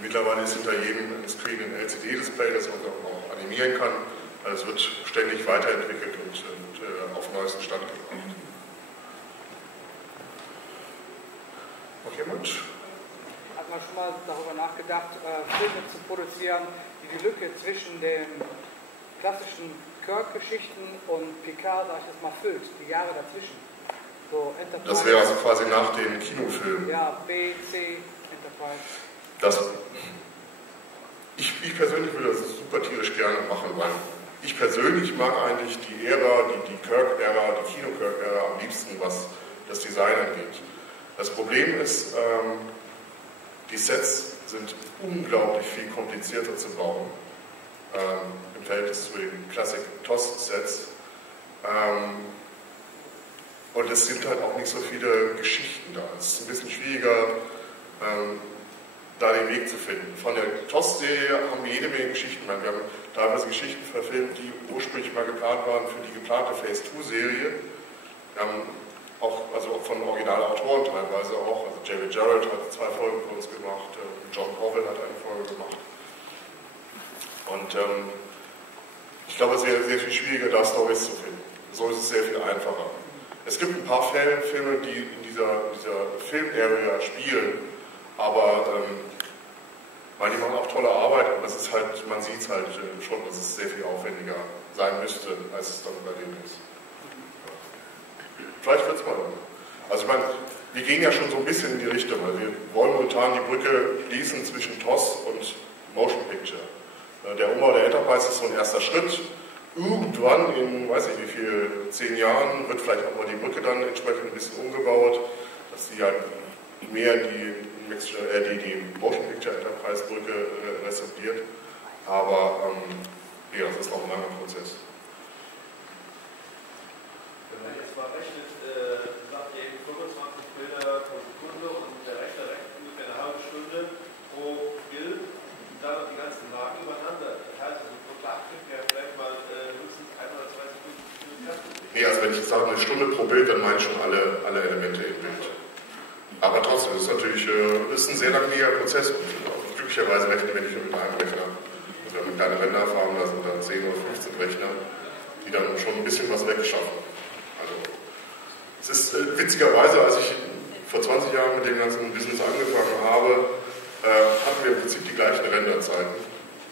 Mittlerweile ist hinter jedem Screen ein LCD-Display, das man auch animieren kann. Also es wird ständig weiterentwickelt und auf den neuesten Stand gebracht. Noch jemand? Hat man schon mal darüber nachgedacht, Filme zu produzieren, die die Lücke zwischen den klassischen Kirk-Geschichten und Picard, sag ich das mal, füllt, die Jahre dazwischen? So Enterprise. Das wäre also quasi nach den Kinofilmen. Ja, B, C, Enterprise. Ich persönlich würde das super tierisch gerne machen, weil ich persönlich mag eigentlich die Ära, die Kirk-Ära, die Kino-Kirk-Ära am liebsten, was das Design angeht. Das Problem ist, die Sets sind unglaublich viel komplizierter zu bauen im Verhältnis zu den Classic-TOS-Sets. Und es sind halt auch nicht so viele Geschichten da. Es ist ein bisschen schwieriger, da den Weg zu finden. Von der TOS-Serie haben wir jede Menge Geschichten. Wir haben teilweise Geschichten verfilmt, die ursprünglich mal geplant waren für die geplante Phase-2-Serie. Wir haben auch von Originalautoren teilweise auch. Also David Jarrett hat 2 Folgen für uns gemacht, John Covell hat eine Folge gemacht. Und ich glaube, es wäre sehr viel schwieriger, da Storys zu finden. So ist es sehr viel einfacher. Es gibt ein paar Filme, die in dieser Film-Area spielen, aber weil die machen auch tolle Arbeit, aber es ist halt, man sieht es halt schon, dass es sehr viel aufwendiger sein müsste, als es dann bei denen ist. Vielleicht wird es mal. Also ich meine, wir gehen ja schon so ein bisschen in die Richtung. Also wir wollen momentan die Brücke schließen zwischen TOS und Motion Picture. Der Umbau der Enterprise ist so ein erster Schritt. Irgendwann in, weiß ich wie viel, 10 Jahren wird vielleicht auch mal die Brücke dann entsprechend ein bisschen umgebaut, dass die halt mehr die Motion Picture Enterprise Brücke restauriert. Aber ja, das ist auch ein langer Prozess. Wenn man jetzt mal rechnet, sagt ihr eben 25 Bilder pro Sekunde und der Rechner rechnet ungefähr eine halbe Stunde pro Bild und dann noch die ganzen Lagen übereinander. Das heißt, also pro Tag wäre vielleicht mal höchstens 1 oder 2 Sekunden. Nee, also wenn ich sage eine Stunde pro Bild, dann meine ich schon alle Elemente im Bild. Aber trotzdem, das ist natürlich ein sehr langwieriger Prozess und glücklicherweise rechnen wir nicht nur mit einem Rechner. Also wir haben kleine Renderfarmen, da sind dann 10 oder 15 Rechner, die dann schon ein bisschen was wegschaffen. Also es ist witzigerweise, als ich vor 20 Jahren mit dem ganzen Business angefangen habe, hatten wir im Prinzip die gleichen Renderzeiten,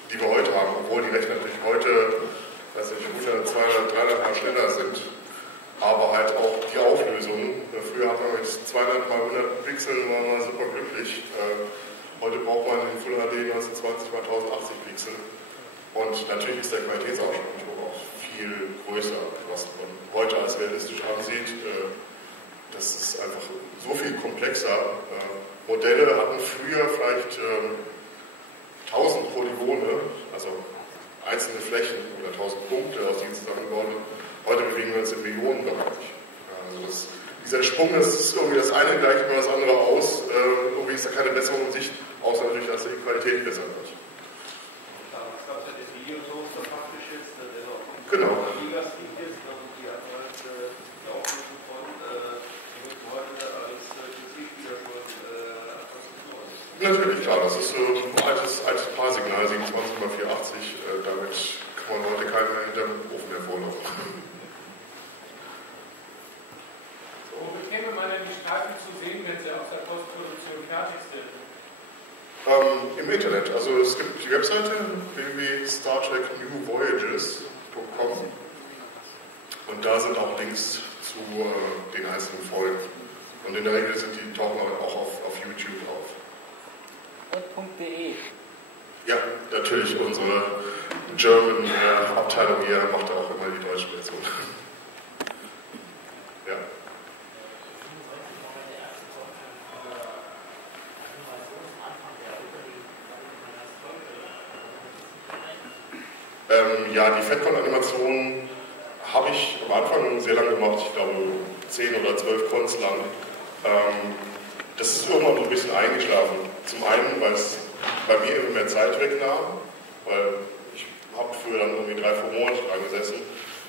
die wir heute haben, obwohl die Rechner natürlich heute, weiß nicht, 100, 200, 300 Mal schneller sind. Aber halt auch die Auflösung. Früher hat man mit 200 mal 100 Pixeln war man super glücklich. Heute braucht man in Full HD 1920 mal 1080 Pixel. Und natürlich ist der Qualitätsanspruch auch viel größer, was man heute als realistisch ansieht. Das ist einfach so viel komplexer. Modelle hatten früher vielleicht 1000 Polygone, also einzelne Flächen oder 1000 Punkte, aus denen zusammengebaut wurden. Heute bewegen wir uns im Millionenbereich. Also dieser Sprung, das ist irgendwie das eine gleicht immer das andere aus. Irgendwie ist da keine Besserung in Sicht, außer natürlich, dass die Qualität besser wird. Damals gab es ja das Video so faktisch jetzt, der noch genau. Gigas liegt jetzt, und die hat halt die Auflösung von, die wird heute als PC-Spieler schon Natürlich, klar, das ist ein altes Paarsignal, 27x480, damit kann man heute keinen mehr hinterm Ofen hervorlaufen. Wo bekäme man denn die Staaten zu sehen, wenn sie aus der Postproduktion fertig sind? Im Internet. Also es gibt die Webseite www.StarTrekNewVoyages.com und da sind auch Links zu den einzelnen Folgen. Und in der Regel tauchen auch auf YouTube auf. .de. Ja, natürlich unsere German-Abteilung hier macht auch immer die deutsche Version. Ja. Ja, die FedCon-Animation habe ich am Anfang sehr lange gemacht, ich glaube 10 oder 12 Cons lang. Das ist irgendwann so ein bisschen eingeschlafen. Zum einen, weil es bei mir immer mehr Zeit wegnahm, weil ich habe für dann irgendwie 3-4 Monate dran gesessen.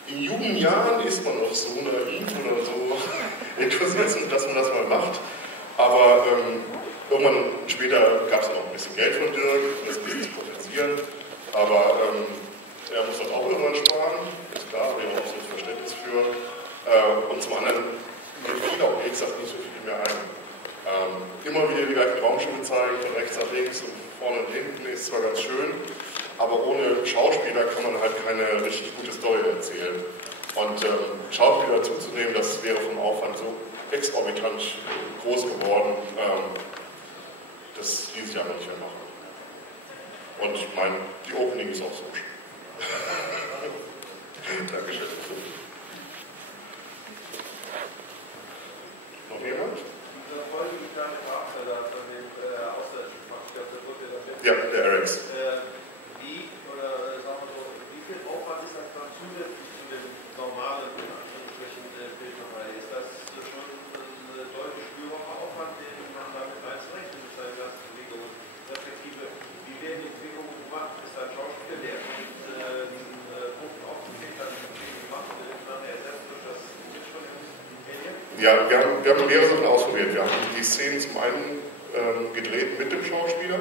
In jungen Jahren ist man noch so naiv oder so enthusiastisch, dass man das mal macht. Aber irgendwann später gab es dann auch ein bisschen Geld von Dirk, um das ein bisschen zu potenzieren. Aber er muss dann auch irgendwann sparen, ist klar, habe ich auch so ein Verständnis für. Und zum anderen fiel auch ehrlich gesagt nicht so viel mehr ein. Immer wieder die gleichen Raumschiffe zeigen, von rechts nach links und vorne und hinten ist zwar ganz schön, aber ohne Schauspieler kann man halt keine richtig gute Story erzählen. Und Schauspieler dazuzunehmen, das wäre vom Aufwand so exorbitant groß geworden, das ließ sich einfach nicht mehr machen. Und ich meine, die Opening ist auch so schön. Dankeschön. Noch jemand? Ja, der Erics. Wie viel Aufwand ist das dann zusätzlich zu dem normalen Bildnerei? Ist das schon ein deutlich spürbarer Aufwand, den man damit einzurechnen mit seinen ganzen Bewegungen? Respektive, wie werden die Bewegungen gemacht? Ist da ein Schauspieler, der mit Punkten aufgeklickt hat, gemacht und dann ersetzt durch das schon im Medien? Ja, wir haben mehrere Sachen ausprobiert. Wir haben die Szenen zum einen gedreht mit dem Schauspieler,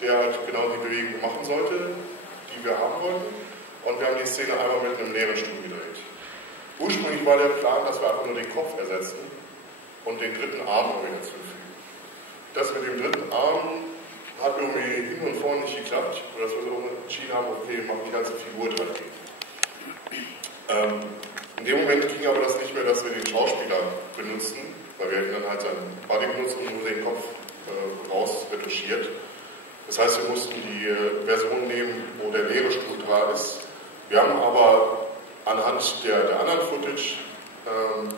der halt genau die Bewegung machen sollte, die wir haben wollten. Und wir haben die Szene einmal mit einem leeren Stuhl gedreht. Ursprünglich war der Plan, dass wir einfach nur den Kopf ersetzen und den dritten Arm irgendwie hinzufügen. Das mit dem dritten Arm hat irgendwie hin und vorne nicht geklappt, sodass wir so entschieden haben, okay, machen die ganze Figur 3D. In dem Moment ging aber das nicht mehr, dass wir den Schauspieler benutzen, weil wir hätten dann halt seinen Body benutzt und nur den Kopf raus retuschiert. Das heißt, wir mussten die Version nehmen, wo der leere Stuhl da ist. Wir haben aber anhand der anderen Footage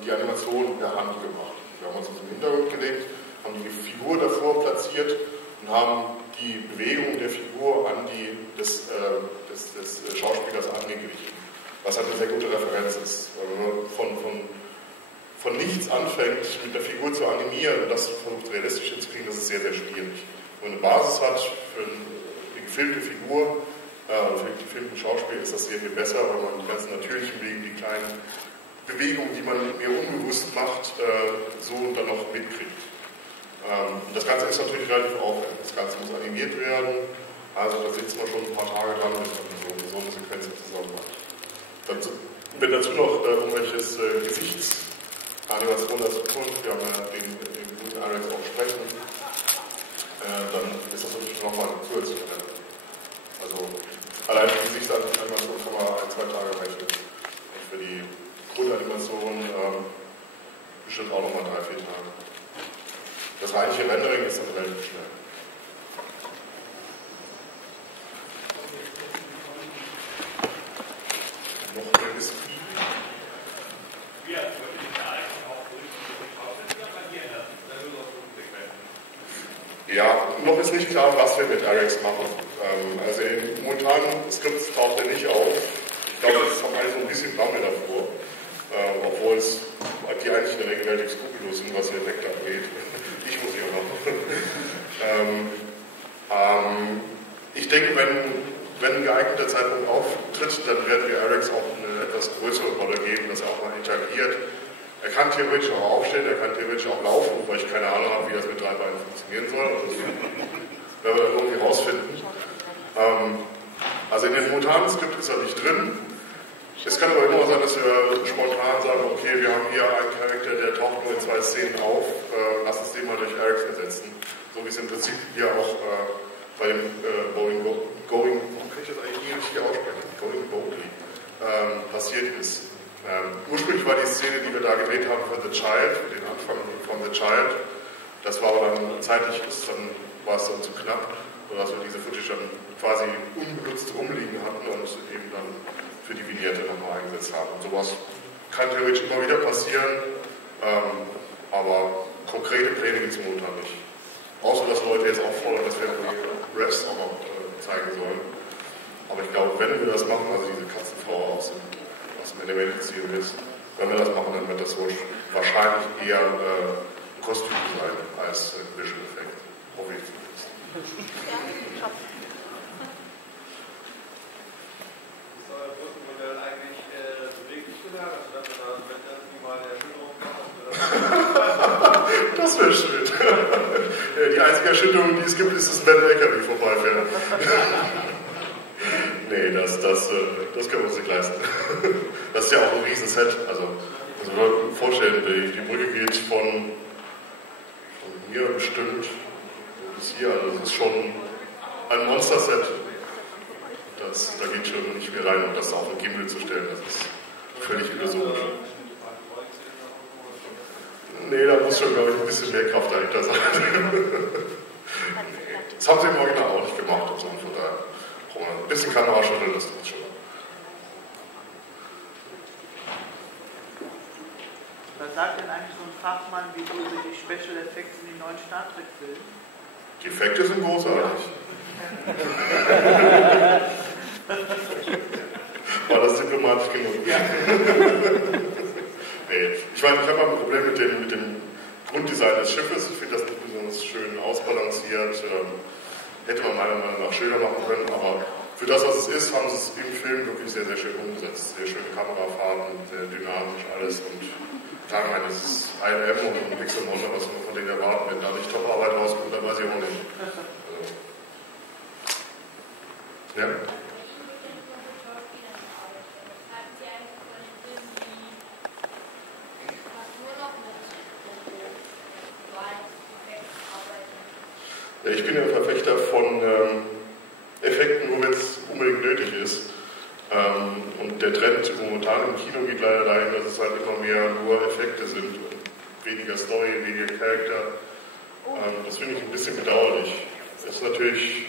die Animation per Hand gemacht. Wir haben uns das im Hintergrund gelegt, haben die Figur davor platziert und haben die Bewegung der Figur an die des Schauspielers angeglichen. Was halt eine sehr gute Referenz ist. Wenn man von nichts anfängt, mit der Figur zu animieren und das versucht realistisch hinzukriegen, das ist sehr, sehr schwierig. Wenn man eine Basis hat für eine gefilmte Figur, für einen gefilmten Schauspiel, ist das sehr viel besser, weil man die ganzen natürlichen Wege, die kleinen Bewegungen, die man mir unbewusst macht, so dann noch mitkriegt. Das Ganze ist natürlich relativ aufwendig. Das Ganze muss animiert werden, also da sitzt man schon ein paar Tage dran, bis man so eine Sequenz zusammen macht. Wenn dazu noch irgendwelches Gesichtsanimation dazu kommt, wir haben ja den guten Alex auch sprechen, dann ist das natürlich nochmal kürzer. Also allein die Gesichtsanimation kann man 1-2 Tage rechnen. Und für die Grundanimation bestimmt auch nochmal 3-4 Tage. Das eigentliche Rendering ist dann relativ schnell. Noch mehr ist viel. Ja, noch ist nicht klar, was wir mit Erics machen. Also in momentanen Skripts taucht er nicht auf. Ich glaube, das haben alle so ein bisschen Bammel davor. Obwohl die eigentlich in der Regel relativ skrupellos sind, was die Effekte angeht. Ich muss sie auch noch. Ich denke, wenn ein geeigneter Zeitpunkt auftritt, dann werden wir Erics auch eine etwas größere Rolle geben, dass er auch mal interagiert. Er kann theoretisch auch aufstehen, er kann theoretisch auch laufen, wobei ich keine Ahnung habe, wie das mit 3 Beinen funktionieren soll. Also das werden wir dann irgendwie rausfinden. Also in dem momentanen Skript ist er nicht drin. Es kann aber immer sein, dass wir spontan sagen, okay, wir haben hier einen Charakter, der taucht nur in 2 Szenen auf, lass uns den mal durch Eric ersetzen. So wie es im Prinzip hier auch bei dem passiert ist. Ursprünglich war die Szene, die wir da gedreht haben für The Child, für den Anfang von The Child, das war aber dann zeitlich, war es dann zu knapp, sodass wir diese Footage dann quasi unbenutzt rumliegen hatten und eben dann für die Vignette nochmal eingesetzt haben. Und sowas kann theoretisch immer wieder passieren, aber konkrete Pläne gibt es momentan nicht. Außer dass Leute jetzt auch fordern, dass wir die Refs auch noch zeigen sollen. Aber ich glaube, wenn wir das machen, also diese Katzenfrau aus dem Animated Series, wenn wir das machen, dann wird das wahrscheinlich eher Kostüm sein als Visual Effekt. Hoffe ich zumindest. einzige Erschütterung, die es gibt, ist, dass ein LKW vorbeifährt. Nee, das können wir uns nicht leisten. Das ist ja auch ein Riesenset. Also wir sollten vorstellen, die Brücke geht von hier bestimmt bis hier. Also das ist schon ein Monster-Set. Da geht schon nicht mehr rein. Und das auf den Gimbal zu stellen, das ist völlig illusorisch. Nee, da muss schon, glaube ich, ein bisschen mehr Kraft dahinter sein. Das haben sie im Original auch nicht gemacht. Also von daher brauchen wir ein bisschen Kameraschütteln, das tut schon. Was sagt denn eigentlich so ein Fachmann wie du über die Special Effects in den neuen Star Trek-Filmen? Die Effekte sind großartig. War das diplomatisch genug? Ja. Nee, ich meine, ich habe ein Problem mit dem Grunddesign des Schiffes. Ich finde das nicht besonders schön ausbalanciert. Hätte man meiner Meinung nach schöner machen können, aber für das, was es ist, haben sie es im Film wirklich sehr, sehr schön umgesetzt. Sehr schöne Kamerafahrten, sehr dynamisch alles. Und klar, ich meine, das ist ILM und Pixel Wonder, was man von denen erwarten. Wenn da nicht Top-Arbeit rauskommt, dann weiß ich auch nicht. Also. Ja? Ja, ich bin ja ein Verfechter von Effekten, nur wenn es unbedingt nötig ist. Und der Trend momentan im Kino geht leider dahin, dass es halt immer mehr nur Effekte sind und weniger Story, weniger Charakter. Das finde ich ein bisschen bedauerlich. Es ist natürlich,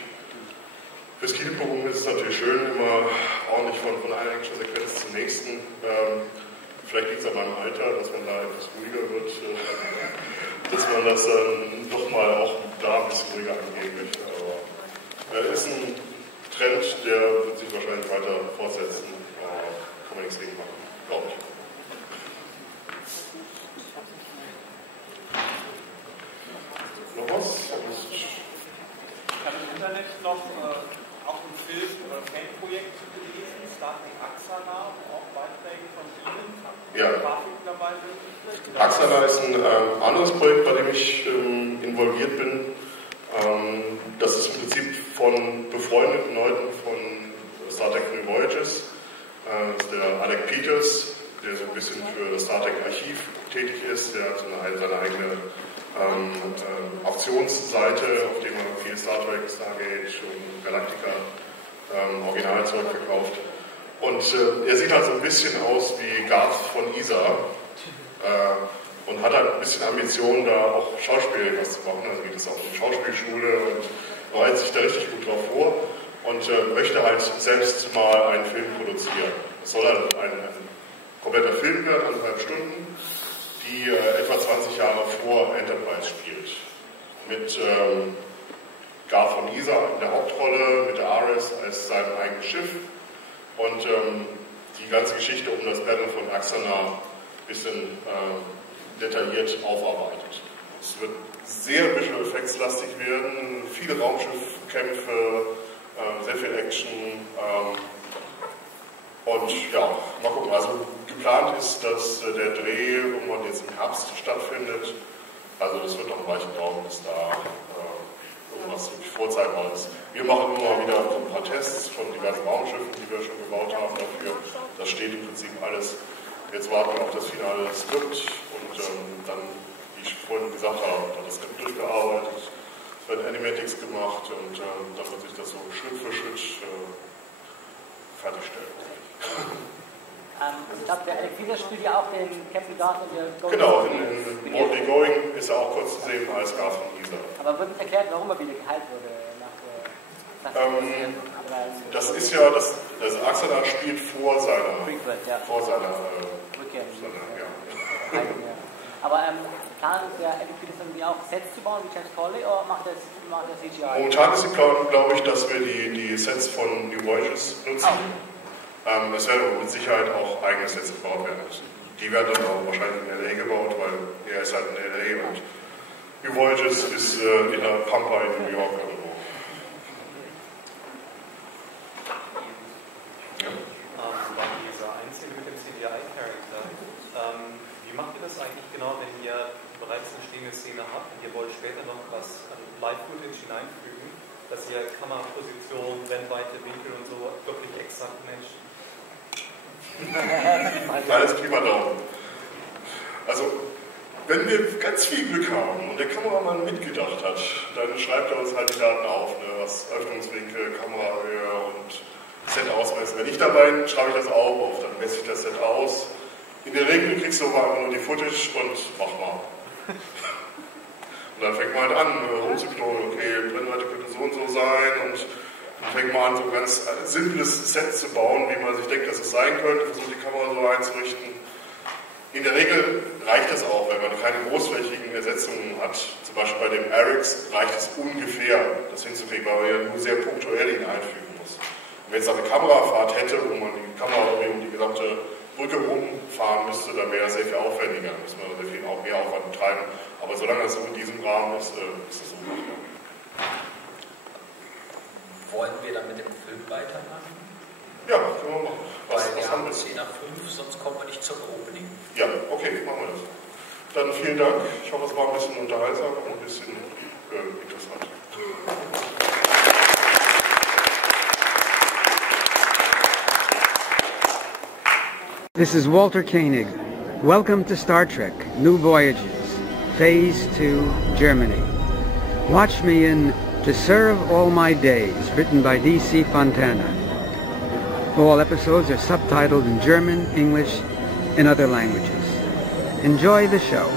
fürs Kinopublikum ist es natürlich schön, immer ordentlich von einer Action-Sequenz zur nächsten. Vielleicht liegt es an meinem Alter, dass man da etwas ruhiger wird, dass man das doch mal auch da ein bisschen ruhiger angehen möchte. Aber ist ein Trend, der wird sich wahrscheinlich weiter fortsetzen. Kann man nichts gegen machen, glaube ich. Noch was? Ich habe im Internet noch auch ein Film- oder Fanprojekt gelesen, Star Trek Axana, auch Beiträge von Ihnen, Grafiken dabei sind. Axana ist ein anderes Projekt, bei dem ich involviert bin. Das ist im Prinzip von befreundeten Leuten von Star Trek New Voyages. Das ist der Alec Peters, der so ein bisschen für das Star Trek Archiv tätig ist. Der hat so seine eigene Auktionsseite, auf der man viel Star Trek, Stargate und Galactica Originalzeug verkauft. Und er sieht halt so ein bisschen aus wie Garth von ISA und hat halt ein bisschen Ambitionen, da auch Schauspiel was zu machen. Also geht es auch in die Schauspielschule und bereitet sich da richtig gut drauf vor und möchte halt selbst mal einen Film produzieren. Es soll halt ein kompletter Film werden, 1,5 Stunden, die etwa 20 Jahre vor Enterprise spielt. Mit Garth von ISA in der Hauptrolle, mit der Ares als seinem eigenen Schiff und die ganze Geschichte um das Battle von Axana ein bisschen detailliert aufarbeitet. Es wird sehr Visual Effects lastig werden, viele Raumschiffkämpfe, sehr viel Action und ja, mal gucken. Also geplant ist, dass der Dreh irgendwann jetzt im Herbst stattfindet. Also das wird noch ein Weichen dauern, bis da irgendwas wirklich vorzeigbar ist. Wir machen immer wieder ein paar Tests von diversen Raumschiffen, die wir schon gebaut haben dafür. Das steht im Prinzip alles. Jetzt warten wir auf das finale Skript und dann, wie ich vorhin gesagt habe, dann das Skript durchgearbeitet, es werden Animatics gemacht und dann wird sich das so Schritt für Schritt fertigstellen. Ich glaube, der Alec Peters spielt ja auch den Captain Garth und der Going. Genau, in Boldly Going ist er auch kurz zu sehen als Garth von ISA. Aber wird nicht erklärt, warum er wieder geheilt wurde das ist ja, das Axana spielt vor seiner Rückkehr. Aber planen der Alec Peters irgendwie auch Sets zu bauen wie James Cawley oder macht er CGI? Momentan ist die Planung, glaube ich, dass wir die Sets von New Voyages nutzen. Es werden mit Sicherheit auch eigene Sets gebaut werden müssen. Die werden dann auch wahrscheinlich in LA gebaut, weil er ist halt in LA und New Voyages ist in der Pampa in New York irgendwo. Bei dieser Einzelne mit dem CGI-Charakter, wie macht ihr das eigentlich genau, wenn ihr bereits eine stehende Szene habt und ihr wollt später noch was live Live-Footage hineinfügen, dass ihr Kameraposition, Brennweite, Winkel und so wirklich exakt matcht. Alles prima Daumen. Also, wenn wir ganz viel Glück haben und der Kameramann mitgedacht hat, dann schreibt er uns halt die Daten auf, ne, was Öffnungswinkel, Kamerahöhe und Set ausmessen. Wenn ich dabei bin, schreibe ich das auch auf, dann messe ich das Set aus. In der Regel kriegst du aber einfach nur die Footage und mach mal. Und dann fängt man halt an, rumzuknobeln, okay, Brennweite könnte so und so sein und dann fängt man an, so ein ganz simples Set zu bauen, wie man sich denkt, dass es sein könnte, versucht die Kamera so einzurichten. In der Regel reicht das auch, wenn man keine großflächigen Ersetzungen hat. Zum Beispiel bei dem RX reicht es ungefähr, das hinzukriegen, weil man ja nur sehr punktuell ihn einfügen muss. Und wenn es eine Kamerafahrt hätte, wo man die Kamera um die gesamte Brücke rumfahren müsste, dann wäre das sehr viel aufwendiger. Da müsste man sehr viel auch mehr Aufwand betreiben. Aber solange das so in diesem Rahmen ist, ist es so machbar. Wollen wir dann mit dem Film weitermachen? Ja, können wir machen. Was haben wir? 10 nach 5, sonst kommen wir nicht zum Opening. Ja, okay, machen wir das. Dann vielen Dank. Ich hoffe, es war ein bisschen unterhaltsam und ein bisschen interessant. This is Walter Koenig. Welcome to Star Trek: New Voyages, Phase 2, Germany. Watch me in To Serve All My Days, written by D.C. Fontana. All episodes are subtitled in German, English, and other languages. Enjoy the show.